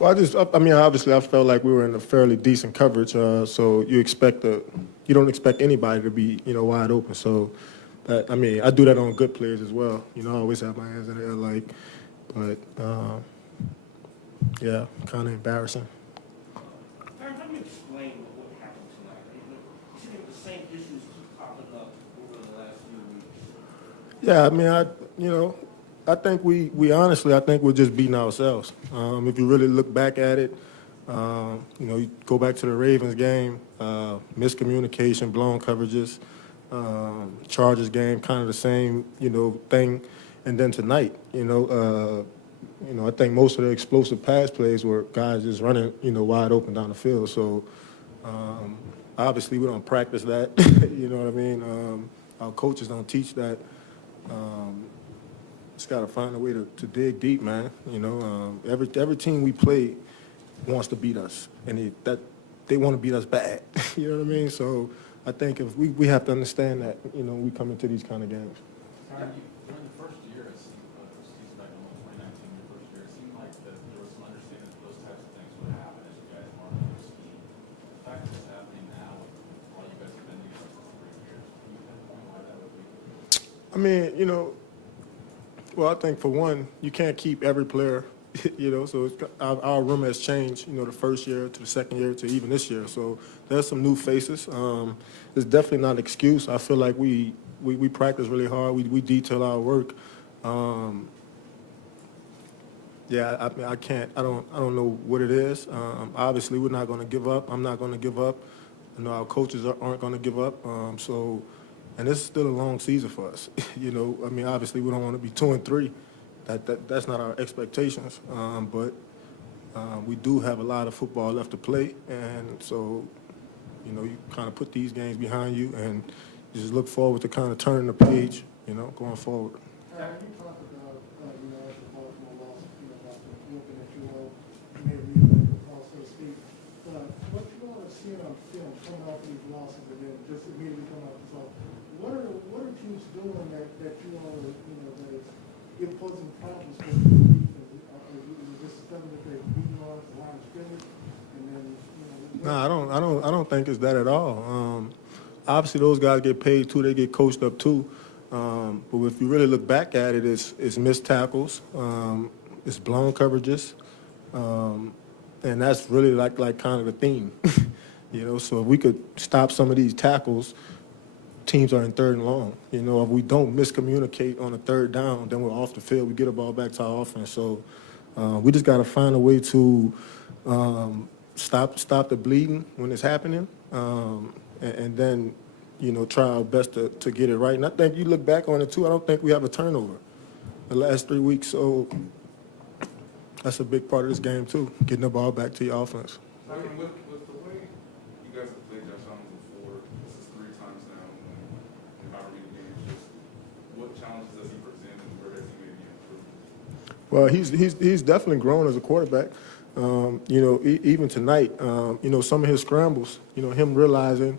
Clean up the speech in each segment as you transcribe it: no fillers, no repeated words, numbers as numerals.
Well, I mean, obviously, I felt like we were in a fairly decent coverage. So you don't expect anybody to be, wide open. So, I mean, I do that on good players as well. I always have my hands in the air, but yeah, kind of embarrassing. Aaron, how do you explain what happened tonight? You see the same issues keep popping up over the last few weeks. Yeah, I mean, I think I think we're just beating ourselves. If you really look back at it, you go back to the Ravens game, miscommunication, blown coverages, Chargers game, kind of the same, thing. And then tonight, I think most of the explosive pass plays were guys just running, wide open down the field. So obviously we don't practice that, you know what I mean? Our coaches don't teach that. Just got to find a way to dig deep, man. Every team we play wants to beat us, and they want to beat us bad. You know what I mean? So I think if we have to understand that, we come into these kind of games. During the first year, it seemed, season back in 2019, your first year, it seemed like that there was some understanding that those types of things would happen as you guys learned your scheme. The fact that it's happening now, while you guys have been together for 3 years, can you pinpoint why that would be? I mean, well, I think for one, you can't keep every player, so our room has changed, the first year to the second year to even this year. So there's some new faces. It's definitely not an excuse. I feel like we practice really hard. We detail our work. Yeah, I don't know what it is. Obviously, we're not going to give up. I'm not going to give up. Our coaches aren't going to give up. And this is still a long season for us. I mean, obviously we don't want to be 2-3. That's not our expectations. But we do have a lot of football left to play, and so you kind of put these games behind you and you just look forward to kind of turning the page, going forward. Aaron, you talked about, after Baltimore lost, about the whooping that you may relay the call, so to speak. What you want to see on film coming off these losses and then just immediately coming off this loss? What are teams doing that you want to, that is give opposing problems for the defense? Is it just stuff that they're beating on the line of scrimmage, and then No, I don't think it's that at all. Obviously, those guys get paid too. They get coached up too. But if you really look back at it, it's missed tackles, it's blown coverages, and that's really like kind of the theme. So if we could stop some of these tackles, teams are in third and long. If we don't miscommunicate on a third down, then we're off the field. We get the ball back to our offense. So we just got to find a way to stop the bleeding when it's happening, and then try our best to get it right. And I think you look back on it too. I don't think we have a turnover the last 3 weeks. So that's a big part of this game too, getting the ball back to your offense. I mean, with the way you guys have played Josh Allen before, this is 3 times now in however many games, just what challenges does he present and where does he maybe improve? Well, he's definitely grown as a quarterback. Even tonight, some of his scrambles, him realizing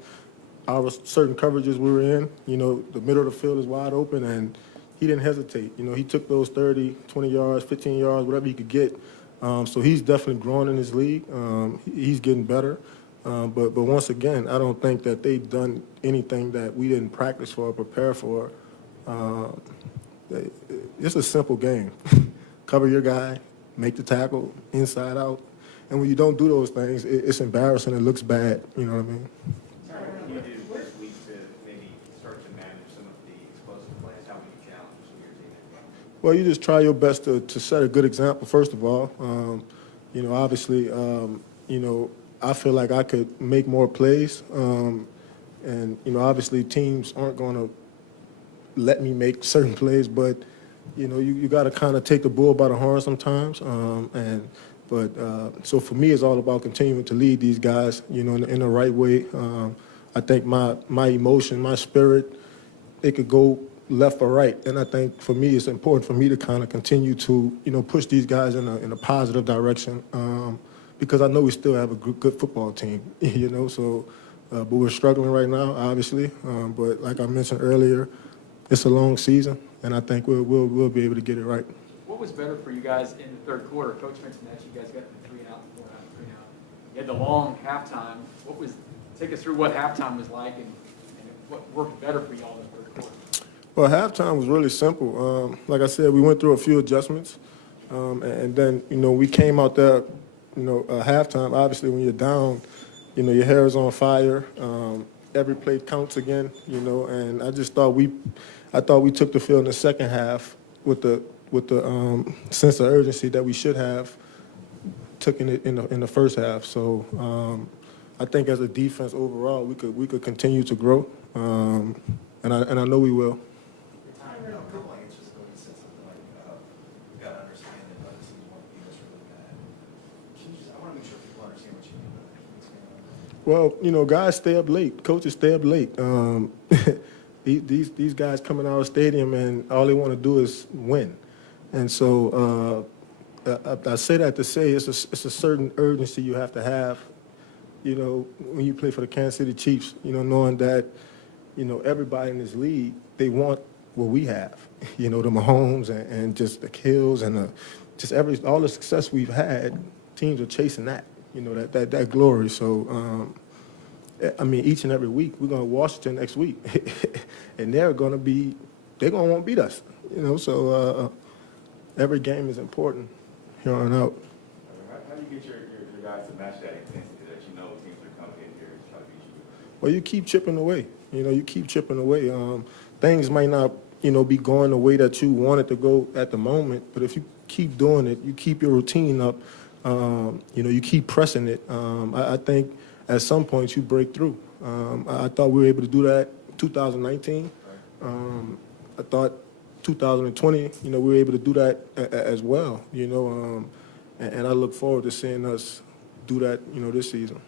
our certain coverages we were in, the middle of the field is wide open, and he didn't hesitate. He took those 30, 20 yards, 15 yards, whatever he could get. So he's definitely growing in his league. He's getting better. But once again, I don't think that they've done anything that we didn't practice for or prepare for. It's a simple game. Cover your guy, make the tackle, inside out. And when you don't do those things, it's embarrassing. It looks bad. You know what I mean? What can you do this week to maybe start to manage some of the explosive plays? How would you challenge some of your team? Well, you just try your best to set a good example, first of all. Obviously, I feel like I could make more plays. And obviously teams aren't going to let me make certain plays, but, you got to kind of take the bull by the horn sometimes. So for me, it's all about continuing to lead these guys, in the right way. I think my emotion, my spirit, it could go left or right. And I think for me, it's important for me to kind of continue to, push these guys in a positive direction, because I know we still have a good football team, so, but we're struggling right now, obviously. But like I mentioned earlier, it's a long season, and I think we'll be able to get it right. What was better for you guys in the third quarter? Coach mentioned that you guys got the 3 and out, 4 and out, 3 and out. You had the long halftime. Take us through what halftime was like and what worked better for y'all in the third quarter? Well, halftime was really simple. Like I said, we went through a few adjustments, and then, you know, we came out there, you know, halftime. Obviously, when you're down, you know, your hair is on fire. Every play counts again, you know, and I just thought we took the field in the second half with the sense of urgency that we should have taken it in the first half. So I think as a defense overall, we could continue to grow, and I know we will. I know a couple answers ago, you said something like, we gotta understand that other teams want to beat us really bad. I want to make sure people understand what you mean by that. What's going on? Well, you know, guys stay up late. Coaches stay up late. These guys coming out of the stadium and all they want to do is win. And so I say that to say it's a certain urgency you have to have, you know, when you play for the Kansas City Chiefs, you know, knowing that, you know, everybody in this league, they want what we have, you know, the Mahomes and just the kills and all the success we've had, teams are chasing that, you know, that glory. So, I mean, each and every week, we're going to Washington next week, and they're going to want to beat us, you know, so every game is important here on out. How do you get your guys to match that intensity that you know teams are coming in here and try to beat you? Well, you keep chipping away. You know, you keep chipping away. Things might not, you know, be going the way that you want it to go at the moment, but if you keep doing it, you keep your routine up, you know, you keep pressing it. I think at some point you break through. I thought we were able to do that in 2019. I thought 2020, you know, we were able to do that as well, you know, and I look forward to seeing us do that, you know, this season.